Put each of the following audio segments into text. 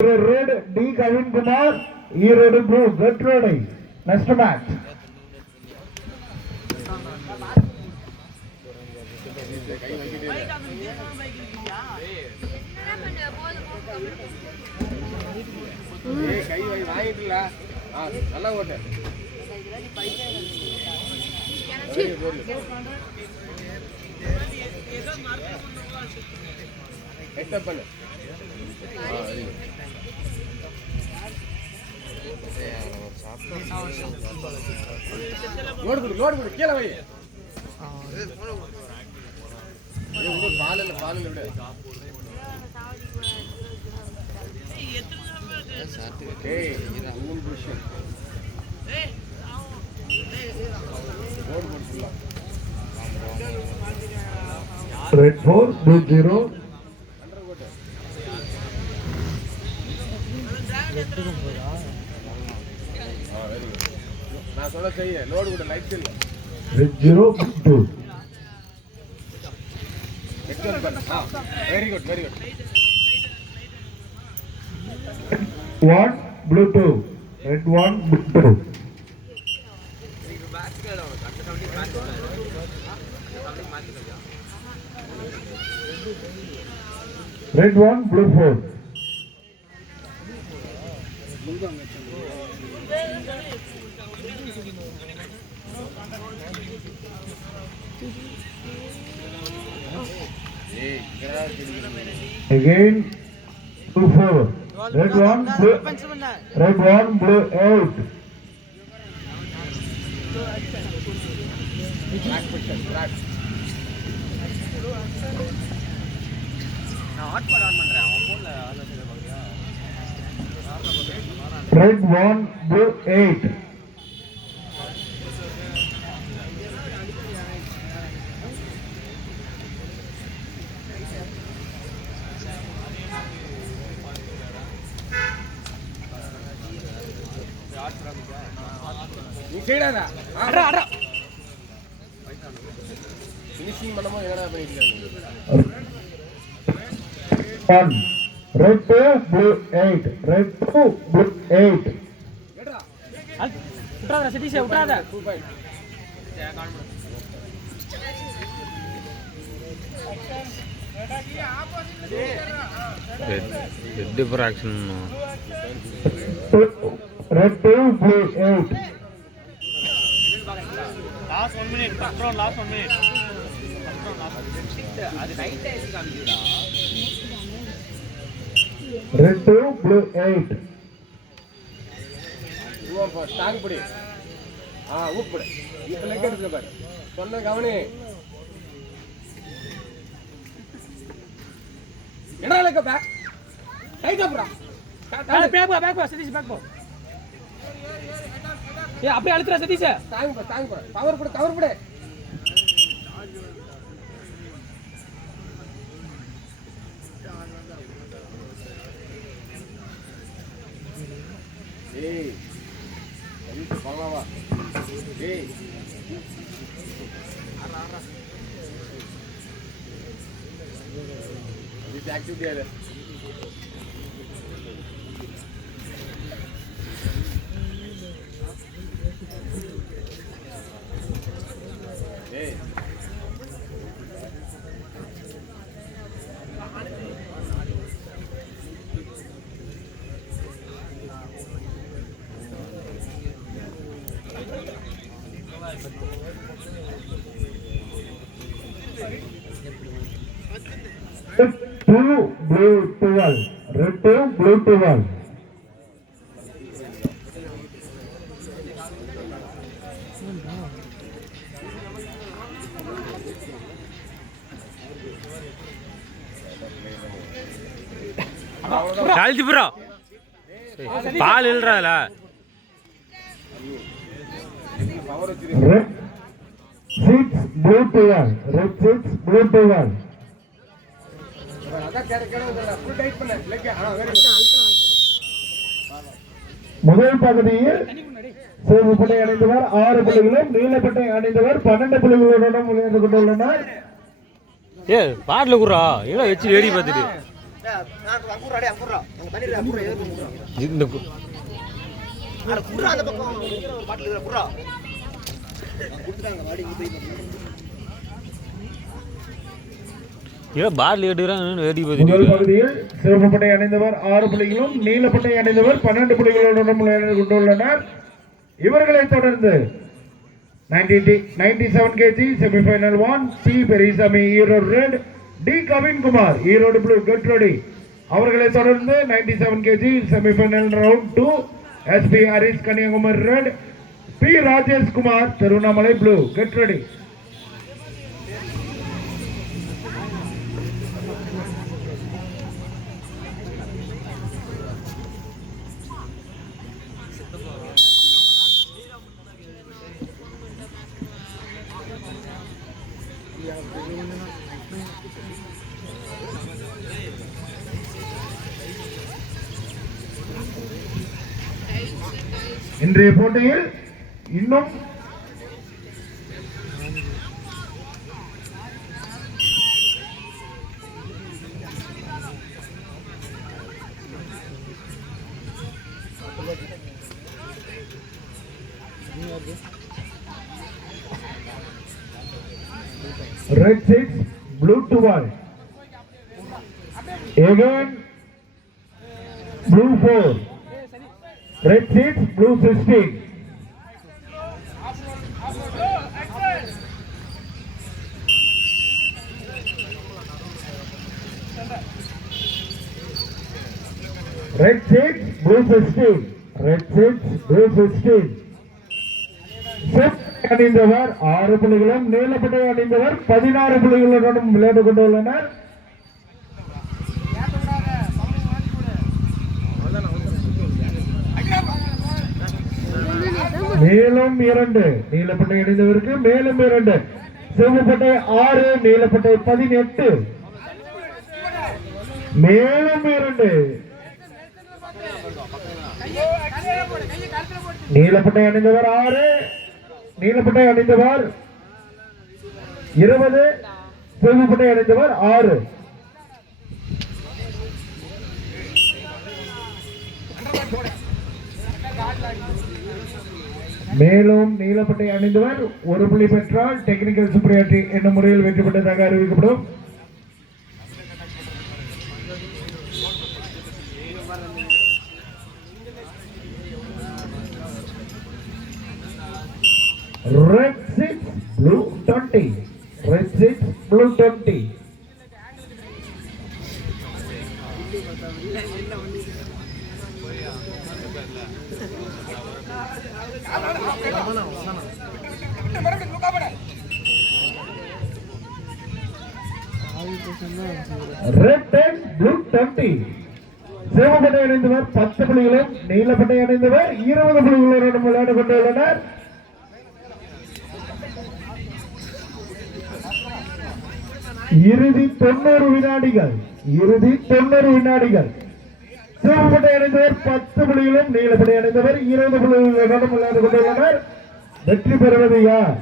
Red D. Kavin Kumar, Red Blue, Red Ready. Next match. Load கீழே வை பாலில் விட Red 4, Blue 0. நான் சொல்ல செய்ய லோடு கூட லைட் இல்ல Red 0, Blue 2. Very good 1, Blue 2. Red 1, Blue 2. Red 1, Blue 4. Again, Blue 4. Red 1, Blue 8. Red 1, Blue 8. Finishing பண்ணும்போது என்னடா பண்ணிட்டு 1. Red 2, Blue 8. Red 2, Blue 8. உட்றாத சதீஷ் உட்றாத red fraction Red 2, Blue 8. Last 1 minute control last 1 minute அது right side காமிக்குதா Red 2, Blue 8. Stock படி ஊப்பு இப்ப லெக் எடுத்து பாரு சொன்ன கவனி என்னடா லெக்க பேக் டைட் அப்ரா பேக் போ சதீஷ் பேக் போ ஏ அப்படியே அழுத்துற சதீஷ் தாங்க பவர் போடு கவர் போடு ஏய் இது பாவா ஏய் இது ஆக்டிவிட்டி ஆல ஏய் Red 2, Blue 12. Red 2, Blue 12. கழிச்சு ப்ரோ பால் இல்லறல Red 6, Blue 12. Red 6, Blue 12. அத கேட ஃபுல் டைட் பண்ணு லெக் வெரி குட் முதல் பகுதியில் சிவப்பு பட்டை அணிந்தவர் 6 புள்ளிகளும் நீலப்பட்டை அணிந்தவர் 12 புள்ளிகளுடன் முன்னேறிக் கொண்டுள்ளனர். ஏ பாட்டில் குறா இல்லை வச்சு வேடி பார்த்துட்டு இந்த பால் எடுக்கிறாங்க வேடி முதல் பகுதியில் சிவப்பு பட்டை அணிந்தவர் 6 புள்ளிகளும் நீலப்பட்டை அணிந்தவர் 12 புள்ளிகளுடன் கொண்டுள்ளனர். இவர்களை தொடர்ந்து 97 kg semi-final 1 P Periyasamy Erode red, T Kavinkumar Erode blue get ready. அவர்களை தொடர்ந்து 97 kg semi-final round 2 SP Haris Kanniyakumari red, B Rajeshkumar Tiruvannamalai blue get ready. இன்றைய போட்டியில் இன்னும் red 6 blue 12 again blue 4 red 6 blue 16 red 6 blue 16 red 6 blue 16 அணிந்தவர் 6 புள்ளிகளும் நீலப்பட்டை அணிந்தவர் 16 புள்ளிகளுடன் விளையாட்டு கொண்டுள்ளனர். மேலும் 2 நீலப்பட்டை அணிந்தவருக்கு மேலும் 2 சிவப்பட்டை 6 நீலப்பட்டை 18 மேலும் 2 நீலப்பட்டை அணிந்தவர் 6 நீலப்பட்டை அணிந்தவர் 20 சிவப்பட்டை அணிந்தவர் 6 மேலும் நீலப்பட்டை அணிந்தவர் 1 புள்ளி பெற்றால் டெக்னிக்கல் சுப்ரியாரிட்டி என்ற முறையில் வெற்றி பெற்றதாக அறிவிக்கப்படும். Red 6 blue 20 red 6 blue 20 red 10 blue 20 சிவப்பட்டை அணிந்தவர் 10 புள்ளிகளும் நீலப்பட்டை அணிந்தவர் 20 புள்ளிகளுடன் விளையாடு கொண்டுள்ளனர். இறுதி 90 வினாடிகள் சிவப்பட்டை அணிந்தவர் 10 புள்ளிகளும் நீலப்பட்டை அணிந்தவர் 20 புள்ளிகளுடன் விளையாடு கொண்டுள்ளனர். வெற்றி பெறுவது யார்?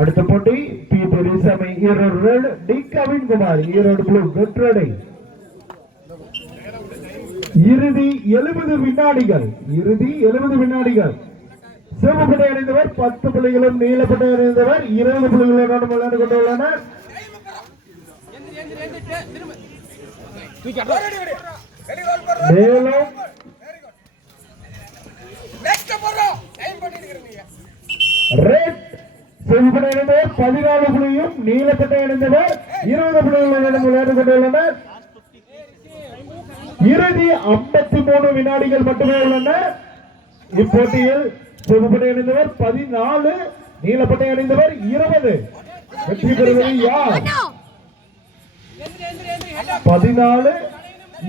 அடுத்த போட்டி P Periyasamy Erode red, T Kavinkumar Erode blue get ready. இறுதி 70 வினாடிகள் சிவப்பட்டை அணிந்தவர் 10 புள்ளிகளும் நீலப்பட்டை அணிந்தவர் 20 புள்ளிகளுடன் விளையாண்டு கொண்டுள்ளனர். மேலும் ரெட் சிவப்பட்டை அணிந்தவர் 14 புள்ளியும் நீலப்பட்டை அணிந்தவர் 20 புள்ளிகளுடன் விளையாண்டு கொண்டுள்ளனர். இறுதி 53 வினாடிகள் மட்டுமே உள்ளன. இப்போட்டியில் சிவப்பட்டை அணிந்தவர் 14 நீலப்பட்டை அணிந்தவர் 20. வெற்றி பெறுவது யார்? 14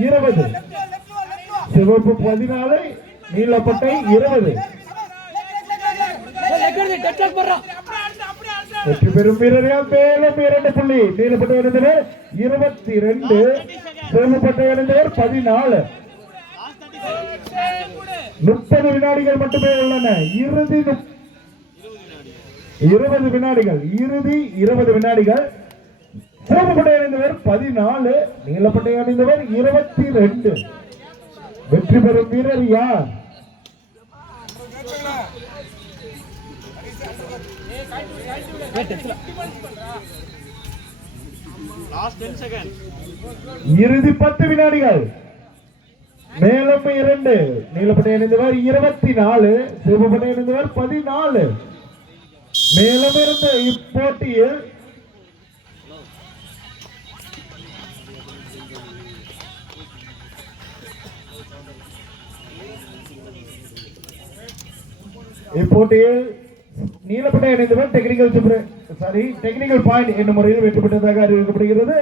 20 சிவப்பு 14 நீலப்பட்டை 20. வெற்றி பெறும் வீரர் யார்? மேலும் 2 புள்ளி. நீலப்பட்டை அணிந்தவர் 22, சிவப்பட்டை அணிந்தவர் 14. 30 வினாடிகள் மட்டுமே உள்ளன. இறுதி 20 வினாடிகள். இறுதி 20 வினாடிகள். சிவப்பட்டை அணிந்தவர் 14, நீலப்பட்டை அணிந்தவர் 22. வெற்றி பெறும் வீரர் யார்? Last 10 second. இறுதி 10 வினாடிகள். மேலும் 2, நீலப்பட்டை அணிந்தவர் 24, சிவப்பட்டை அணிந்தவர் 14. மேலும் இருந்து இப்போட்டியில் நீலப்பட்டை அணிந்தவர் டெக்னிக்கல் பாயிண்ட் என்னும் முறையில் வெற்றி பெற்றதாக அறிவிக்கப்படுகிறது.